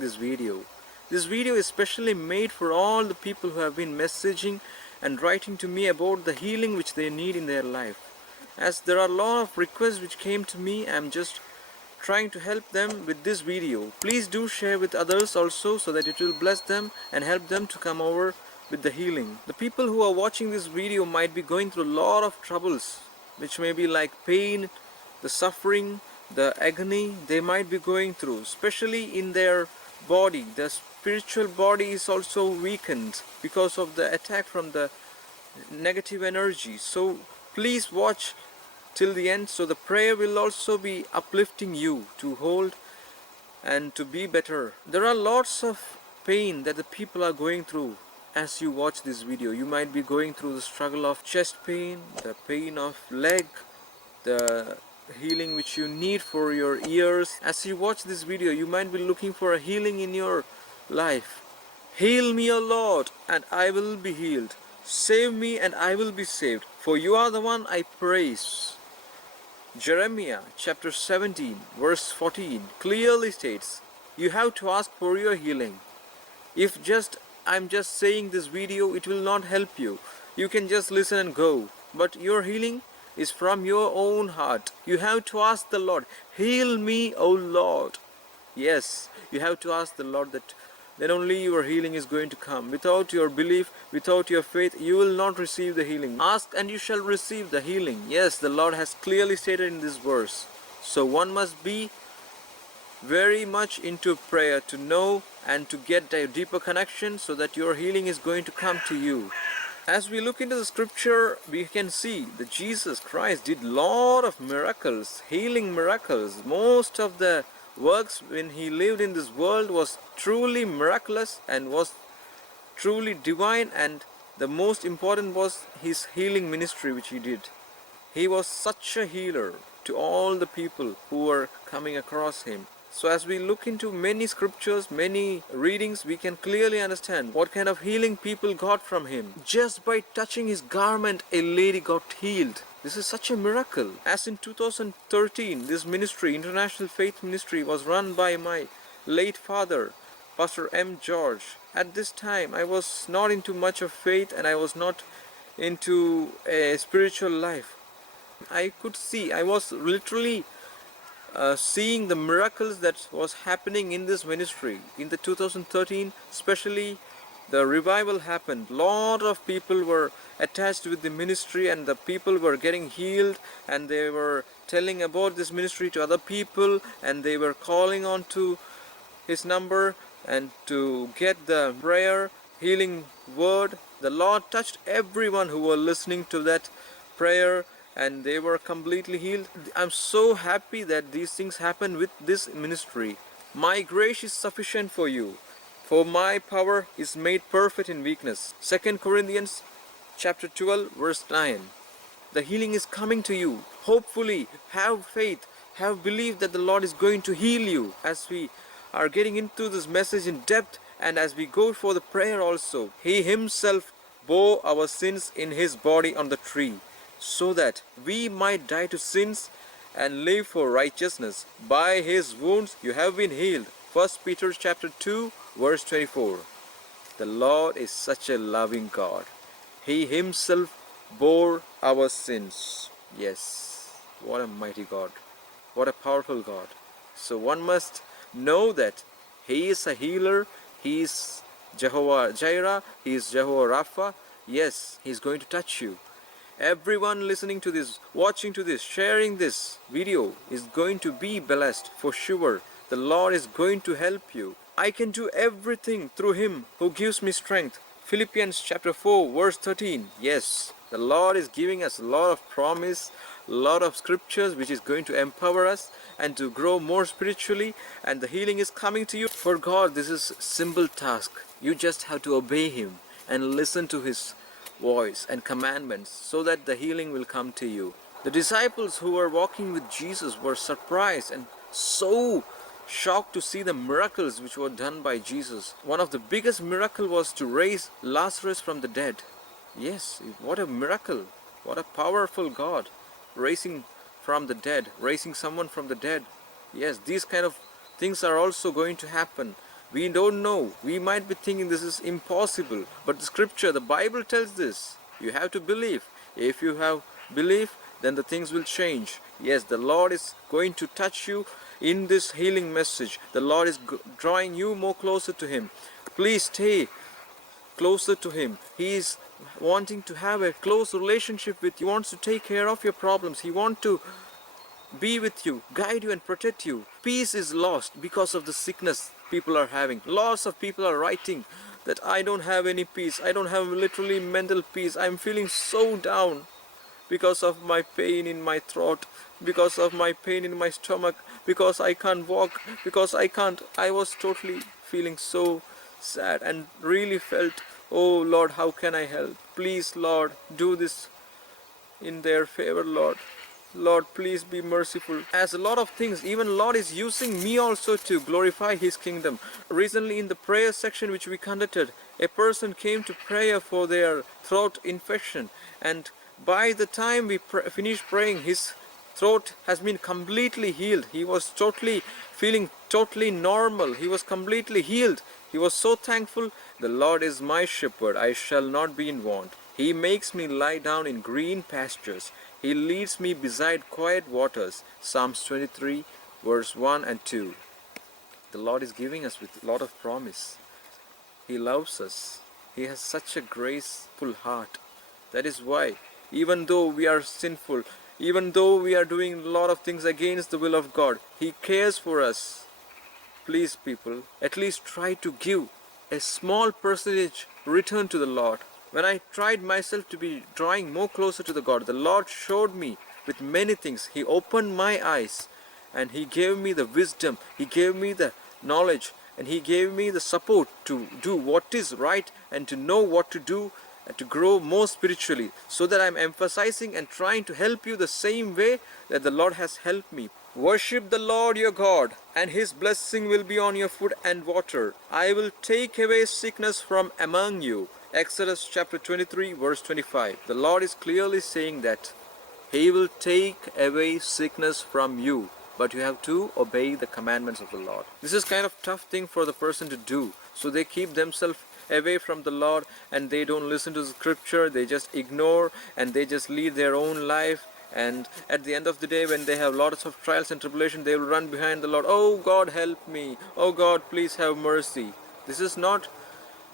this video. This video is specially made for all the people who have been messaging and writing to me about the healing which they need in their life. As there are a lot of requests which came to me, I am just trying to help them with this video. Please do share with others also, so that it will bless them and help them to come over with the healing. The people who are watching this video might be going through a lot of troubles, which may be like pain, the suffering, the agony they might be going through, especially in their body. The spiritual body is also weakened because of the attack from the negative energy. So please watch till the end, so the prayer will also be uplifting you to hold and to be better. There are lots of pain that the people are going through. As you watch this video, you might be going through the struggle of chest pain, the pain of leg, the healing which you need for your ears. As you watch this video, you might be looking for a healing in your life. Heal me, O Lord, and I will be healed. Save me and I will be saved, for you are the one I praise. Jeremiah chapter 17 verse 14 clearly states, you have to ask for your healing. If I'm just saying this video, it will not help you. You can just listen and go. But your healing is from your own heart. You have to ask the Lord, heal me, O Lord. Yes, you have to ask the Lord that. Then only your healing is going to come. Without your belief, without your faith, you will not receive the healing. Ask and you shall receive the healing. Yes, the Lord has clearly stated in this verse. So one must be very much into prayer to know and to get a deeper connection, so that your healing is going to come to you. As we look into the scripture, we can see that Jesus Christ did lot of miracles, healing miracles. Most of the works when he lived in this world was truly miraculous and was truly divine, and the most important was his healing ministry which he did. He was such a healer to all the people who were coming across him. So as we look into many scriptures, many readings, we can clearly understand what kind of healing people got from him. Just by touching his garment, a lady got healed. This is such a miracle. As in 2013, this ministry, International Faith Ministry, was run by my late father, Pastor M. George. At this time, I was not into much of faith, and I was not into a spiritual life. I could see, I was literally seeing the miracles that was happening in this ministry. In the 2013, especially, the revival happened. Lot of people were attached with the ministry, and the people were getting healed, and they were telling about this ministry to other people, and they were calling on to his number and to get the prayer healing word. The Lord touched everyone who were listening to that prayer, and they were completely healed. I'm so happy that these things happen with this ministry. My grace is sufficient for you, for my power is made perfect in weakness. 2 Corinthians chapter 12 verse 9. The healing is coming to you. Hopefully, have faith, have belief that the Lord is going to heal you. As we are getting into this message in depth, and as we go for the prayer also, He Himself bore our sins in His body on the tree, so that we might die to sins and live for righteousness. By His wounds you have been healed. 1 Peter chapter 2 verse 24. The Lord is such a loving God. He Himself bore our sins. Yes, what a mighty God. What a powerful God. So one must know that He is a healer. He is Jehovah Jireh. He is Jehovah Rapha. Yes, He is going to touch you. Everyone listening to this, watching to this, sharing this video is going to be blessed for sure. The Lord is going to help you. I can do everything through Him who gives me strength. Philippians chapter 4 verse 13. Yes, the Lord is giving us a lot of promise, a lot of scriptures which is going to empower us and to grow more spiritually, and the healing is coming to you. For God, this is a simple task. You just have to obey Him and listen to His voice and commandments, so that the healing will come to you. The disciples who were walking with Jesus were surprised and so shocked to see the miracles which were done by Jesus. One of the biggest miracle was to raise Lazarus from the dead. Yes, what a miracle. What a powerful God, raising from the dead, raising someone from the dead. Yes, these kind of things are also going to happen We don't know. We might be thinking this is impossible. But the scripture, the Bible tells this. You have to believe. If you have belief, then the things will change. Yes, the Lord is going to touch you in this healing message. The Lord is drawing you more closer to Him. Please stay closer to Him. He is wanting to have a close relationship with you. He wants to take care of your problems. He wants to be with you, guide you and protect you. Peace is lost because of the sickness people are having. Lots of people are writing that I don't have any peace. I don't have literally mental peace. I'm feeling so down because of my pain in my throat, because of my pain in my stomach, because I can't walk, because I was totally feeling so sad and really felt, oh Lord, how can I help? Please Lord, do this in their favor, Lord. Lord, please be merciful. As a lot of things, even Lord is using me also to glorify His kingdom. Recently in the prayer section which we conducted, a person came to prayer for their throat infection, and by the time we finished praying, his throat has been completely healed. He was totally feeling totally normal. He was completely healed. He was so thankful. The Lord is my shepherd, I shall not be in want. He makes me lie down in green pastures. He leads me beside quiet waters. Psalms 23 verse 1 and 2. The Lord is giving us with a lot of promise. He loves us. He has such a graceful heart. That is why, even though we are sinful, even though we are doing a lot of things against the will of God, He cares for us. Please people, at least try to give a small percentage return to the Lord. When I tried myself to be drawing more closer to the God, the Lord showed me with many things. He opened my eyes and He gave me the wisdom. He gave me the knowledge and He gave me the support to do what is right and to know what to do and to grow more spiritually, so that I'm emphasizing and trying to help you the same way that the Lord has helped me. Worship the Lord your God, and His blessing will be on your food and water. I will take away sickness from among you. Exodus chapter 23 verse 25. The Lord is clearly saying that He will take away sickness from you, but you have to obey the commandments of the Lord. This is kind of tough thing for the person to do. So they keep themselves away from the Lord and they don't listen to the scripture. They just ignore and they just lead their own life. And at the end of the day, when they have lots of trials and tribulation, they will run behind the Lord. Oh God, help me. Oh God, please have mercy. This is not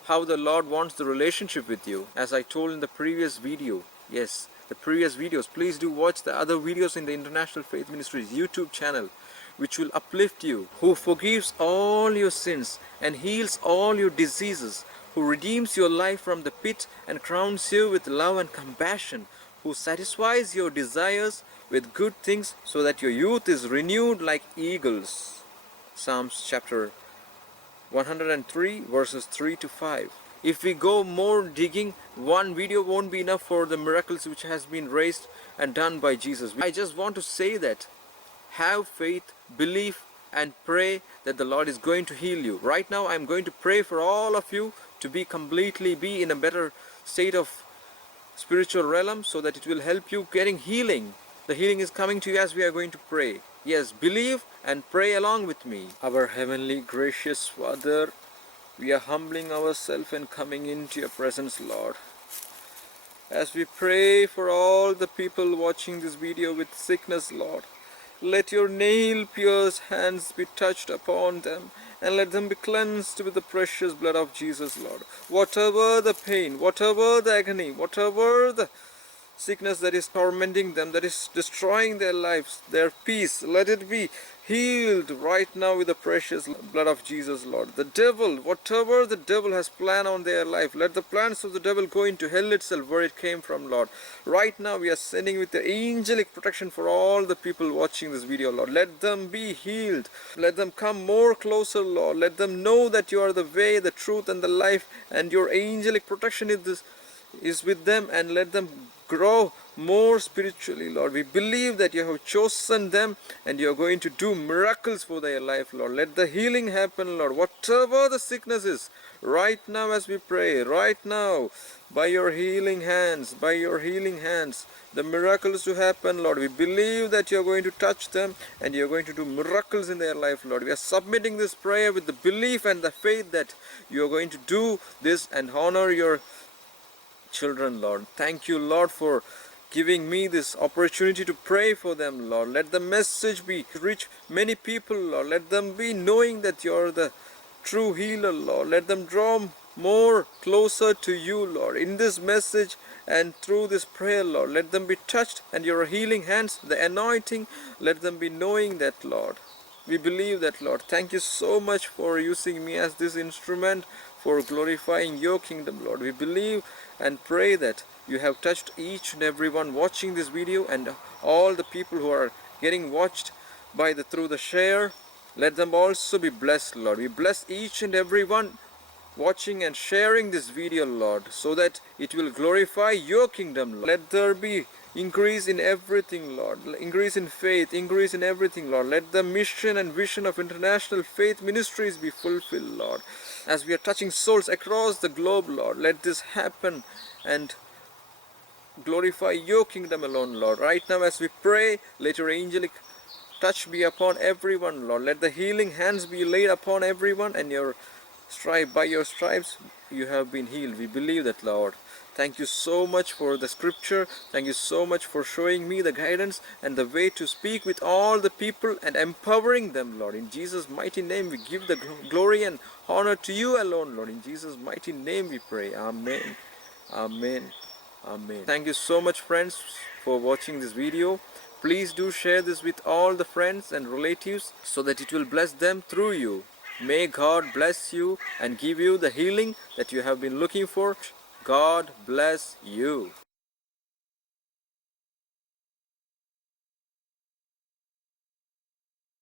how the Lord wants the relationship with you. As I told in the previous video, yes, the previous videos, please do watch the other videos in the International Faith Ministries YouTube channel, which will uplift you, who forgives all your sins and heals all your diseases, who redeems your life from the pit and crowns you with love and compassion, who satisfies your desires with good things so that your youth is renewed like eagles. Psalms chapter 103 verses 3 to 5. If we go more digging, one video won't be enough for the miracles which has been raised and done by Jesus. I just want to say that have faith, believe and pray that the Lord is going to heal you. Right now I'm going to pray for all of you to be in a better state of spiritual realm, so that it will help you getting healing. The healing is coming to you as we are going to pray. Yes, believe and pray along with me. Our heavenly gracious Father, we are humbling ourselves and coming into your presence, Lord. As we pray for all the people watching this video with sickness, Lord, let your nail-pierced hands be touched upon them, and let them be cleansed with the precious blood of Jesus, Lord. Whatever the pain, whatever the agony, whatever the sickness that is tormenting them, that is destroying their lives, their peace, let it be healed right now with the precious blood of Jesus, Lord. The devil, whatever the devil has planned on their life, let the plans of the devil go into hell itself where it came from, Lord. Right now we are sending with the angelic protection for all the people watching this video, Lord. Let them be healed. Let them come more closer, Lord. Let them know that you are the way, the truth and the life, and your angelic protection is with them, and let them grow more spiritually, Lord. We believe that you have chosen them and you are going to do miracles for their life, Lord. Let the healing happen, Lord. Whatever the sickness is, right now as we pray, right now, by your healing hands, the miracles to happen, Lord. We believe that you are going to touch them and you are going to do miracles in their life, Lord. We are submitting this prayer with the belief and the faith that you are going to do this and honor your children, Lord. Thank you, Lord, for giving me this opportunity to pray for them, Lord. Let the message be reach many people, Lord. Let them be knowing that you are the true healer, Lord. Let them draw more closer to you, Lord, in this message and through this prayer, Lord. Let them be touched and your healing hands, the anointing, let them be knowing that, Lord. We believe that, Lord. Thank you so much for using me as this instrument for glorifying your kingdom, Lord. We believe and pray that you have touched each and every one watching this video and all the people who are getting watched by through the share. Let them also be blessed, Lord. We bless each and every one watching and sharing this video, Lord, so that it will glorify your kingdom, Lord. Let there be increase in everything, Lord. Increase in faith, increase in everything, Lord. Let the mission and vision of International Faith Ministries be fulfilled, Lord. As we are touching souls across the globe, Lord, let this happen and glorify your kingdom alone, Lord. Right now as we pray, let your angelic touch be upon everyone, Lord. Let the healing hands be laid upon everyone, and by your stripes you have been healed. We believe that, Lord. Thank you so much for the scripture. Thank you so much for showing me the guidance and the way to speak with all the people and empowering them, Lord. In Jesus' mighty name we give the glory and honor to you alone, Lord. In Jesus' mighty name we pray. Amen. Amen. Amen. Thank you so much, friends, for watching this video. Please do share this with all the friends and relatives so that it will bless them through you. May God bless you and give you the healing that you have been looking for. God bless you.